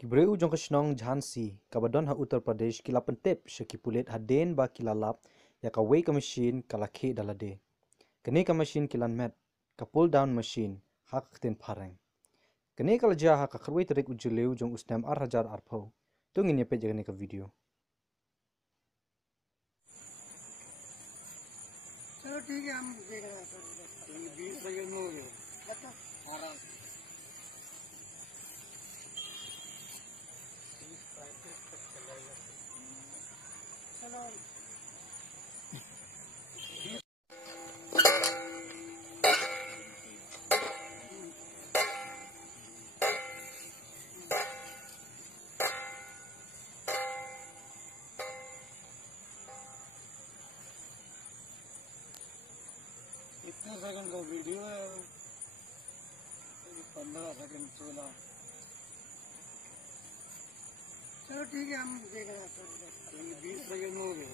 Kibreu jong kasnong Jhansi, kabadon ha Uttar Pradesh kila pentep Shakipulet haden ba kilalap ya ka weigh ka machine kalakhe dalade. Kene ka machine kilan met ka pull down machine hakten pareng. Kene kala ja ha ka kharwei tarik ujuleu jong ustam 8,000 arpho. Tungin ye pe jagane ka video. चलो ठीक है हम देख रहे हैं 20 second में हो गए आराम चलो कितने सेकंड का वीडियो है 15 सेकंड 16 चलो ठीक है हम देख रहे हैं 20 सेकंड में हो गए